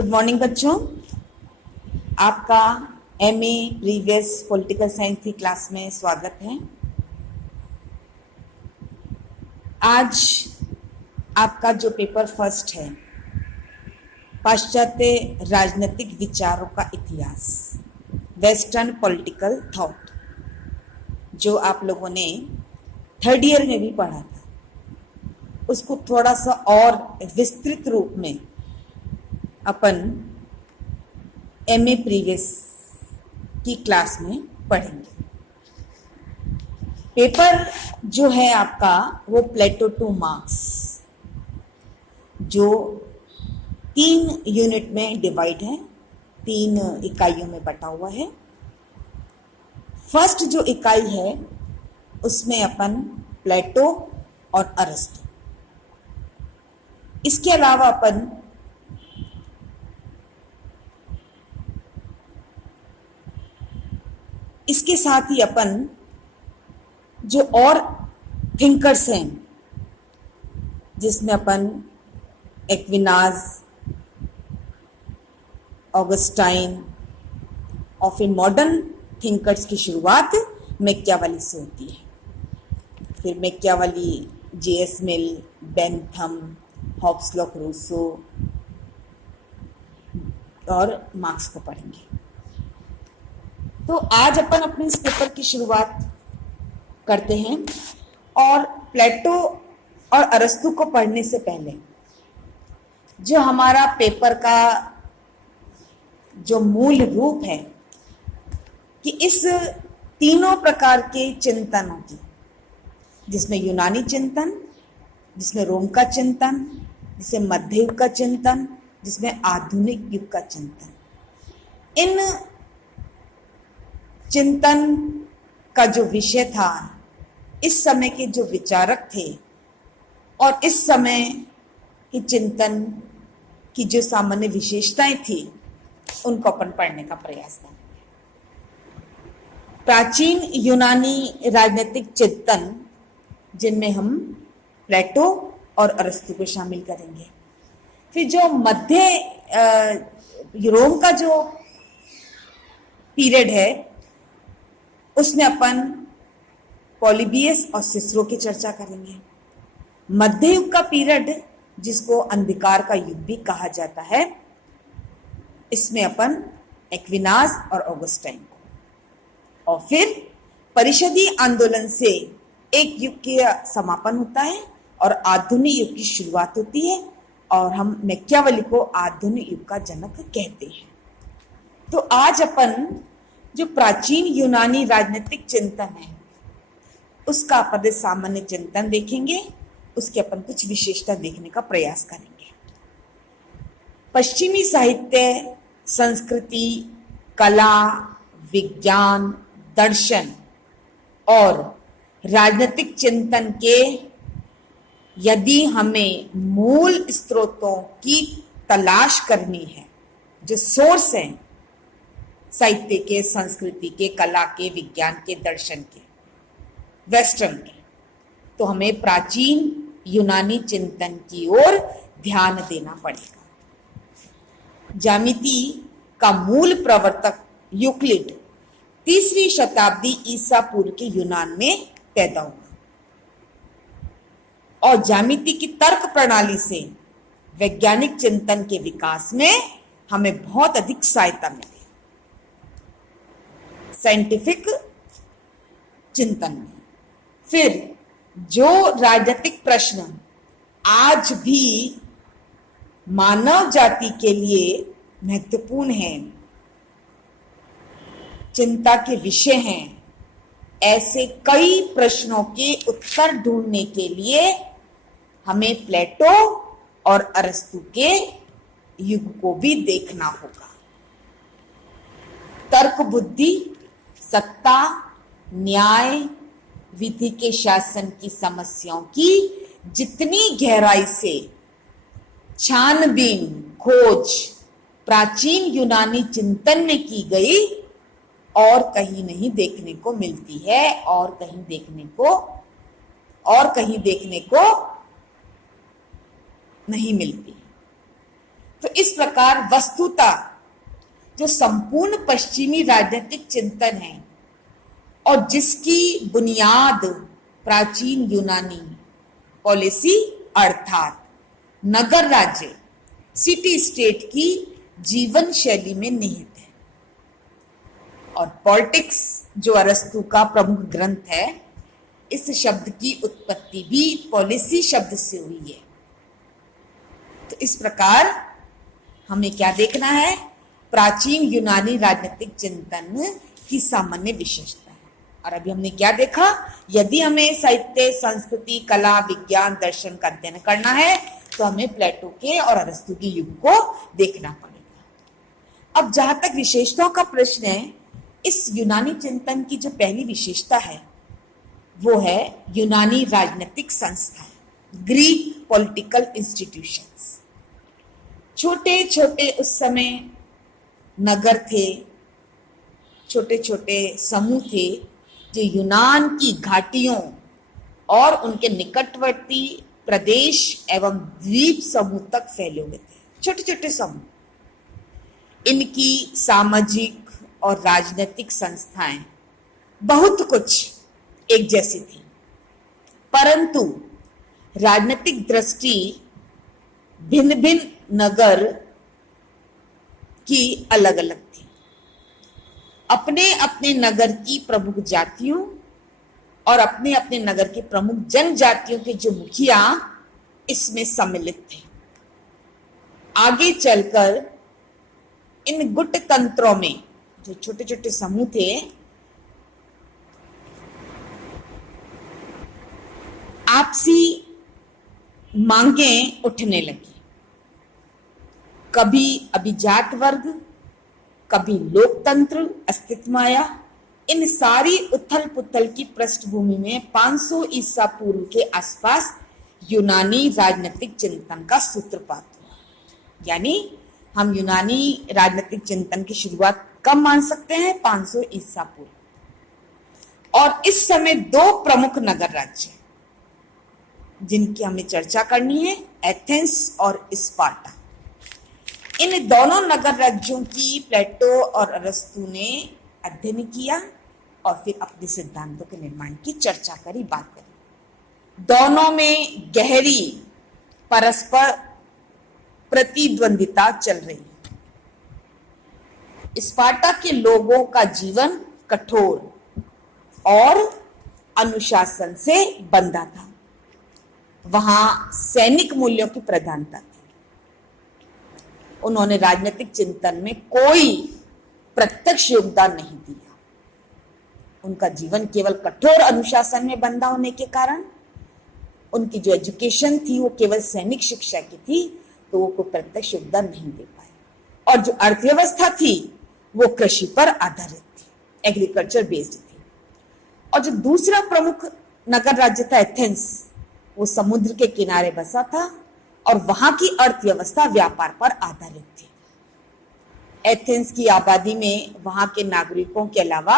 Good morning बच्चों, आपका MA previous political science की क्लास में स्वागत है। आज आपका जो पेपर फर्स्ट है, पाश्चात्य राजनीतिक विचारों का इतिहास, वेस्टर्न पॉलिटिकल थॉट, जो आप लोगों ने थर्ड ईयर में भी पढ़ा था, उसको थोड़ा सा और विस्तृत रूप में अपन एमए प्रीवियस की क्लास में पढ़ेंगे। पेपर जो है आपका वो प्लेटो टू मार्क्स, जो 3 यूनिट में डिवाइड है, 3 इकाइयों में बटा हुआ है। फर्स्ट जो इकाई है उसमें अपन प्लेटो और अरस्तु, इसके अलावा अपन इसके साथ ही अपन जो और थिंकर्स हैं, जिसमें अपन एक्विनाज, ऑगस्टाइन और फिर मॉडर्न थिंकर्स की शुरुआत मैकियावेली से होती है। फिर मैकियावेली, जेएस मिल, बेंथम, हॉब्स, लॉक, रूसो और मार्क्स को पढ़ेंगे। तो आज अपन अपने इस पेपर की शुरुआत करते हैं, और प्लेटो और अरस्तु को पढ़ने से पहले जो हमारा पेपर का जो मूल रूप है कि इस तीनों प्रकार के चिंतनों की, जिसमें यूनानी चिंतन, जिसमें रोम का चिंतन, जिसमें मध्य युग का चिंतन, जिसमें आधुनिक युग का चिंतन, इन चिंतन का जो विषय था, इस समय के जो विचारक थे और इस समय के चिंतन की जो सामान्य विशेषताएं थी, उनको अपन पढ़ने का प्रयास करेंगे। प्राचीन यूनानी राजनीतिक चिंतन, जिनमें हम प्लेटो और अरस्तु को शामिल करेंगे। फिर जो मध्य रोम का जो पीरियड है, उसमें अपन पॉलीबियस और सिसरो की चर्चा करेंगे। मध्य युग का पीरियड, जिसको अंधकार का युग भी कहा जाता है, इसमें अपन एक्विनास और ऑगस्टाइन को, और फिर परिषदीय आंदोलन से एक युग का समापन होता है और आधुनिक युग की शुरुआत होती है, और हम मैकियावेली को आधुनिक युग का जनक कहते हैं। तो आज अपन जो प्राचीन यूनानी राजनीतिक चिंतन है, उसका अपन सामान्य चिंतन देखेंगे, उसके अपन कुछ विशेषता देखने का प्रयास करेंगे। पश्चिमी साहित्य, संस्कृति, कला, विज्ञान, दर्शन और राजनीतिक चिंतन के यदि हमें मूल स्रोतों की तलाश करनी है, जो सोर्स हैं साहित्य के, संस्कृति के, कला के, विज्ञान के, दर्शन के, वेस्टर्न के, तो हमें प्राचीन यूनानी चिंतन की ओर ध्यान देना पड़ेगा। ज्यामिति का मूल प्रवर्तक यूक्लिड 3वीं शताब्दी ईसा पूर्व के यूनान में पैदा हुआ, और ज्यामिति की तर्क प्रणाली से वैज्ञानिक चिंतन के विकास में हमें बहुत अधिक सहायता मिली। साइंटिफिक चिंतन में फिर जो राजनीतिक प्रश्न आज भी मानव जाति के लिए महत्वपूर्ण हैं, चिंता के विषय हैं, ऐसे कई प्रश्नों के उत्तर ढूंढने के लिए हमें प्लेटो और अरस्तु के युग को भी देखना होगा। तर्क बुद्धि, सत्ता, न्याय, विधि के शासन की समस्याओं की जितनी गहराई से छानबीन, खोज प्राचीन यूनानी चिंतन में की गई, और कहीं नहीं देखने को मिलती है, और कहीं देखने को नहीं मिलती। तो इस प्रकार वस्तुतः जो संपूर्ण पश्चिमी राजनीतिक चिंतन है और जिसकी बुनियाद प्राचीन यूनानी पॉलिसी अर्थात नगर राज्य सिटी स्टेट की जीवन शैली में निहित है। और पॉलिटिक्स जो अरस्तु का प्रमुख ग्रंथ है, इस शब्द की उत्पत्ति भी पॉलिसी शब्द से हुई है। तो इस प्रकार हमें क्या देखना है? प्राचीन यूनानी राजनीतिक चिंतन की सामान्य विशेषता है। और अभी हमने क्या देखा? यदि हमें साहित्य, संस्कृति, कला, विज्ञान, दर्शन का अध्ययन करना है तो हमें प्लेटो के और अरस्तु के युग को देखना पड़ेगा। अब जहां तक विशेषताओं का प्रश्न है, इस यूनानी चिंतन की जो पहली विशेषता है वो है यूनानी राजनीतिक संस्थाएं, ग्रीक पॉलिटिकल इंस्टीट्यूशंस। छोटे छोटे उस समय नगर थे, छोटे छोटे समूह थे जो यूनान की घाटियों और उनके निकटवर्ती प्रदेश एवं द्वीप समूह तक फैले हुए थे। छोटे छोटे समूह, इनकी सामाजिक और राजनीतिक संस्थाएं बहुत कुछ एक जैसी थी, परंतु राजनीतिक दृष्टि भिन्न भिन्न नगर की अलग अलग थी। अपने अपने नगर की प्रमुख जातियों और अपने अपने नगर के प्रमुख जनजातियों के जो मुखिया इसमें सम्मिलित थे। आगे चलकर इन गुट तंत्रों में जो छोटे छोटे समूह थे, आपसी मांगें उठने लगी। कभी अभिजात वर्ग, कभी लोकतंत्र अस्तित्व में आया। इन सारी उथल पुथल की पृष्ठभूमि में 500 ईसा पूर्व के आसपास यूनानी राजनीतिक चिंतन का सूत्रपात हुआ। यानी हम यूनानी राजनीतिक चिंतन की शुरुआत कब मान सकते हैं? 500 ईसा पूर्व। और इस समय दो प्रमुख नगर राज्य जिनकी हमें चर्चा करनी है, एथेंस और स्पार्टा। इन दोनों नगर राज्यों की प्लेटो और अरस्तु ने अध्ययन किया और फिर अपने सिद्धांतों के निर्माण की चर्चा करी, बात करी। दोनों में गहरी परस्पर प्रतिद्वंदिता चल रही है। स्पार्टा के लोगों का जीवन कठोर और अनुशासन से बंधा था। वहां सैनिक मूल्यों की प्रधानता थी। उन्होंने राजनीतिक चिंतन में कोई प्रत्यक्ष योगदान नहीं दिया। उनका जीवन केवल कठोर अनुशासन में बंधा होने के कारण उनकी जो एजुकेशन थी वो केवल सैनिक शिक्षा की थी, तो वो कोई प्रत्यक्ष योगदान नहीं दे पाए। और जो अर्थव्यवस्था थी वो कृषि पर आधारित थी, एग्रीकल्चर बेस्ड थी। और जो दूसरा प्रमुख नगर राज्य था एथेंस, वो समुद्र के किनारे बसा था और वहां की अर्थव्यवस्था व्यापार पर आधारित थी। एथेंस की आबादी में वहां के नागरिकों के अलावा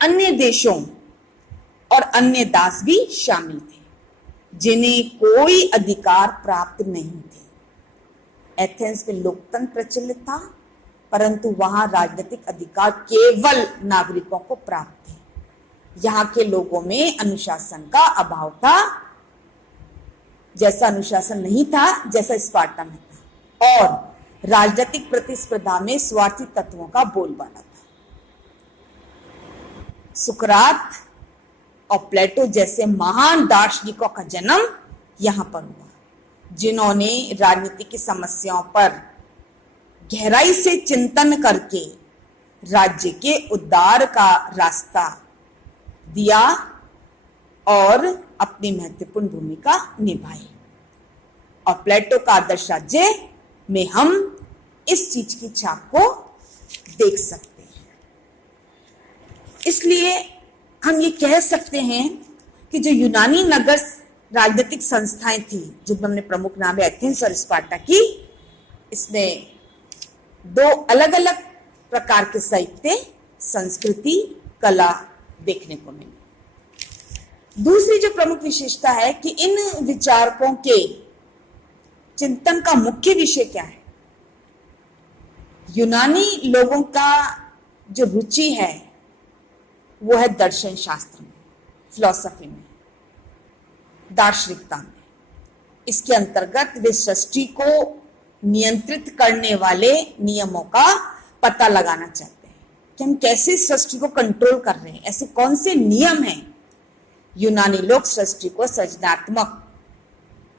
अन्य देशों और अन्य दास भी शामिल थे जिन्हें कोई अधिकार प्राप्त नहीं थे। एथेंस में लोकतंत्र प्रचलित था, परंतु वहां राजनीतिक अधिकार केवल नागरिकों को प्राप्त थे। यहाँ के लोगों में अनुशासन का अभाव था, जैसा अनुशासन नहीं था जैसा स्पार्टा में था। और राजनीतिक प्रतिस्पर्धा में स्वार्थी तत्वों का बोलबाला था। सुकरात और प्लेटो जैसे महान दार्शनिकों का जन्म यहां पर हुआ, जिन्होंने राजनीति की समस्याओं पर गहराई से चिंतन करके राज्य के उद्धार का रास्ता दिया और अपनी महत्वपूर्ण भूमिका निभाई। और प्लेटो का आदर्श राज्य में हम इस चीज की छाप को देख सकते हैं। इसलिए हम ये कह सकते हैं कि जो यूनानी नगर राजनीतिक संस्थाएं थी, जिनमें हमने प्रमुख नाम है एथेंस और स्पार्टा की, इसमें दो अलग अलग प्रकार के साहित्य, संस्कृति, कला देखने को मिली। दूसरी जो प्रमुख विशेषता है कि इन विचारकों के चिंतन का मुख्य विषय क्या है? यूनानी लोगों का जो रुचि है वो है दर्शन शास्त्र में, फिलॉसफी में, दार्शनिकता में। इसके अंतर्गत वे सृष्टि को नियंत्रित करने वाले नियमों का पता लगाना चाहते हैं कि हम कैसे सृष्टि को कंट्रोल कर रहे हैं, ऐसे कौन से नियम हैं। यूनानी लोग सृष्टि को सृजनात्मक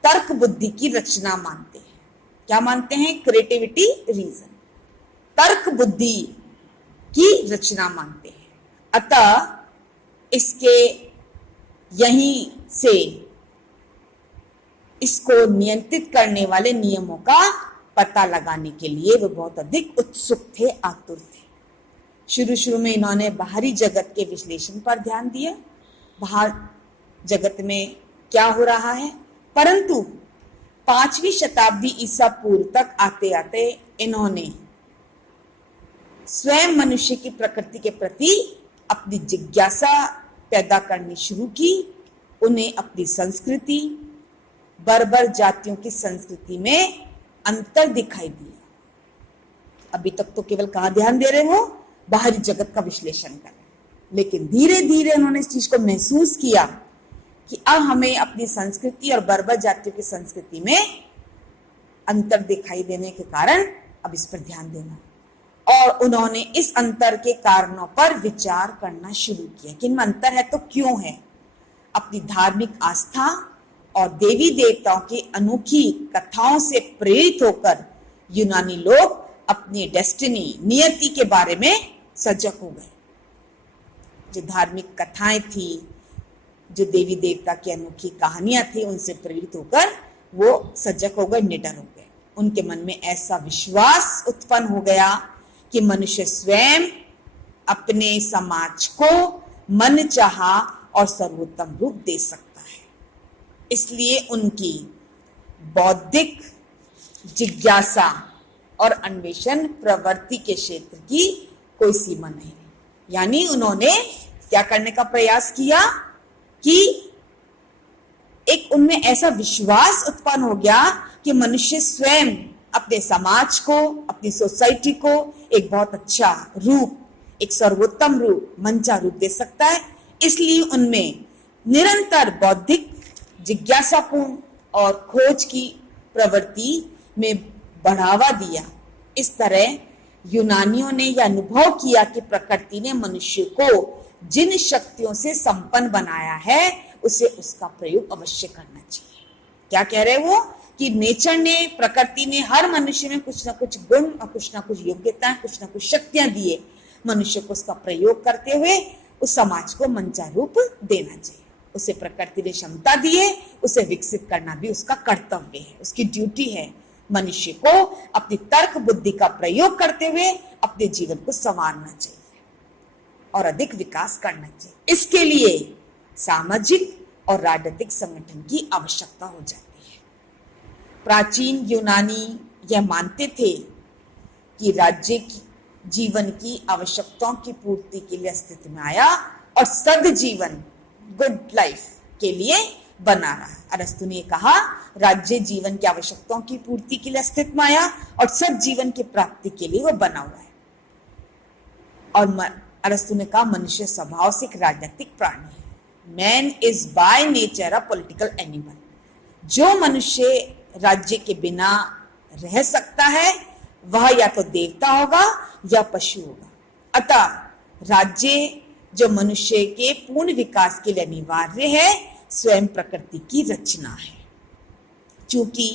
तर्क बुद्धि की रचना मानते हैं। क्या मानते हैं? क्रिएटिविटी, रीजन, तर्क बुद्धि की रचना मानते हैं। अतः इसके यहीं से इसको नियंत्रित करने वाले नियमों का पता लगाने के लिए वे बहुत अधिक उत्सुक थे, आतुर थे। शुरू में इन्होंने बाहरी जगत के विश्लेषण पर ध्यान दिया, बाहर जगत में क्या हो रहा है, परंतु 5वीं शताब्दी ईसा पूर्व तक आते आते इन्होंने स्वयं मनुष्य की प्रकृति के प्रति अपनी जिज्ञासा पैदा करनी शुरू की। उन्हें अपनी संस्कृति, बर्बर जातियों की संस्कृति में अंतर दिखाई दिया। अभी तक तो केवल कहाँ ध्यान दे रहे हो? बाहरी जगत का विश्लेषण कर रहे, लेकिन धीरे धीरे उन्होंने इस चीज को महसूस किया कि अब हमें अपनी संस्कृति और बर्बर जातियों की संस्कृति में अंतर दिखाई देने के कारण अब इस पर ध्यान देना। और उन्होंने इस अंतर के कारणों पर विचार करना शुरू किया कि इनमें अंतर है तो क्यों है। अपनी धार्मिक आस्था और देवी देवताओं की अनोखी कथाओं से प्रेरित होकर यूनानी लोग अपनी डेस्टिनी, नियति के बारे में सजग हो गए। जो धार्मिक कथाएं थी, जो देवी देवता की अनोखी कहानियां थी, उनसे प्रेरित होकर वो सजग हो गए, निडर हो गए। उनके मन में ऐसा विश्वास उत्पन्न हो गया कि मनुष्य स्वयं अपने समाज को मनचाहा और सर्वोत्तम रूप दे सकता है। इसलिए उनकी बौद्धिक जिज्ञासा और अन्वेषण प्रवृत्ति के क्षेत्र की कोई सीमा नहीं। यानी उन्होंने क्या करने का प्रयास किया कि एक उनमें ऐसा विश्वास उत्पन्न हो गया कि मनुष्य स्वयं अपने समाज को, अपनी सोसाइटी को एक बहुत अच्छा रूप, एक सर्वोत्तम रूप, मंचा रूप दे सकता है। इसलिए उनमें निरंतर बौद्धिक जिज्ञासापूर्ण और खोज की प्रवृत्ति में बढ़ावा दिया। इस तरह यूनानियों ने यह अनुभव किया कि प्रकृति ने मनुष्य को जिन शक्तियों से संपन्न बनाया है उसे उसका प्रयोग अवश्य करना चाहिए। क्या कह रहे वो? कि नेचर ने, प्रकृति ने हर मनुष्य में कुछ ना कुछ गुण और कुछ ना कुछ योग्यताएं, कुछ ना कुछ शक्तियां दिए। मनुष्य को उसका प्रयोग करते हुए उस समाज को मंचा रूप देना चाहिए। उसे प्रकृति ने क्षमता दी है, उसे विकसित करना भी उसका कर्तव्य है, उसकी ड्यूटी है। मनुष्य को अपनी तर्क बुद्धि का प्रयोग करते हुए अपने जीवन को संवारना चाहिए और अधिक विकास करना चाहिए। इसके लिए सामाजिक और राजनीतिक संगठन की आवश्यकता हो जाती है। प्राचीन यूनानी यह मानते थे कि राज्य की जीवन की आवश्यकताओं की पूर्ति के लिए अस्तित्व में आया और सद जीवन, गुड लाइफ के लिए बना रहा। अरस्तु ने कहा राज्य जीवन की आवश्यकताओं की पूर्ति के लिए अस्तित्व में आया और सद जीवन की प्राप्ति के लिए वो बना हुआ है। और अरस्तु ने कहा मनुष्य स्वभाव से एक राजनीतिक प्राणी है। Man is by nature a political animal. जो मनुष्य राज्य के बिना रह सकता है वह या तो देवता होगा या पशु होगा। अतः राज्य जो मनुष्य के पूर्ण विकास के लिए अनिवार्य है, स्वयं प्रकृति की रचना है। चूंकि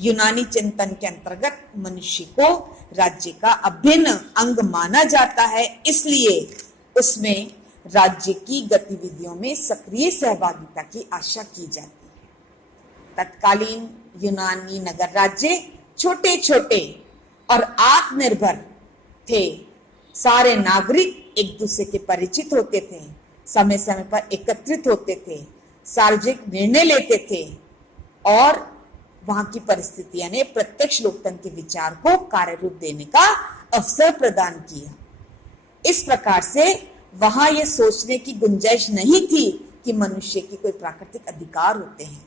यूनानी चिंतन के अंतर्गत मनुष्य को राज्य का अभिन्न अंग माना जाता है, इसलिए उसमें राज्य की गतिविधियों में सक्रिय सहभागिता की आशा की जाती है। तत्कालीन यूनानी नगर राज्य छोटे छोटे और आत्मनिर्भर थे। सारे नागरिक एक दूसरे के परिचित होते थे, समय समय पर एकत्रित होते थे, सार्वजनिक निर्णय लेते थे और वहां की परिस्थितियां ने प्रत्यक्ष लोकतंत्र के विचार को कार्य रूप देने का अवसर प्रदान किया। इस प्रकार से वहां यह सोचने की गुंजाइश नहीं थी कि मनुष्य की कोई प्राकृतिक अधिकार होते हैं।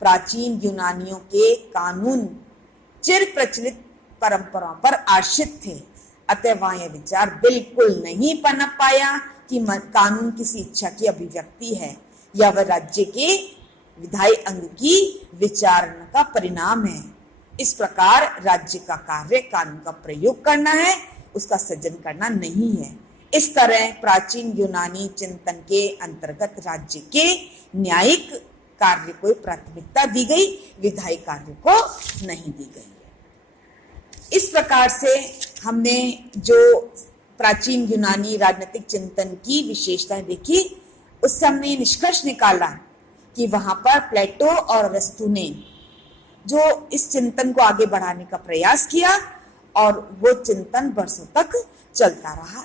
प्राचीन यूनानियों के कानून चिर प्रचलित परंपराओं पर आश्रित थे, अतः वहां यह विचार बिल्कुल नहीं पनप पाया कि कानून किसी इच्छा की अभिव्यक्ति है या वह राज्य के विधायी अंग की विचारणा का परिणाम है। इस प्रकार राज्य का कार्य कानून का प्रयोग करना है, उसका सृजन करना नहीं है। इस तरह प्राचीन यूनानी चिंतन के अंतर्गत राज्य के न्यायिक कार्य को प्राथमिकता दी गई, विधायी कार्य को नहीं दी गई। इस प्रकार से हमने जो प्राचीन यूनानी राजनीतिक चिंतन की विशेषताएं देखी, उससे हमने निष्कर्ष निकाला कि वहां पर प्लेटो और अरिस्टो ने जो इस चिंतन को आगे बढ़ाने का प्रयास किया और वो चिंतन वर्षों तक चलता रहा।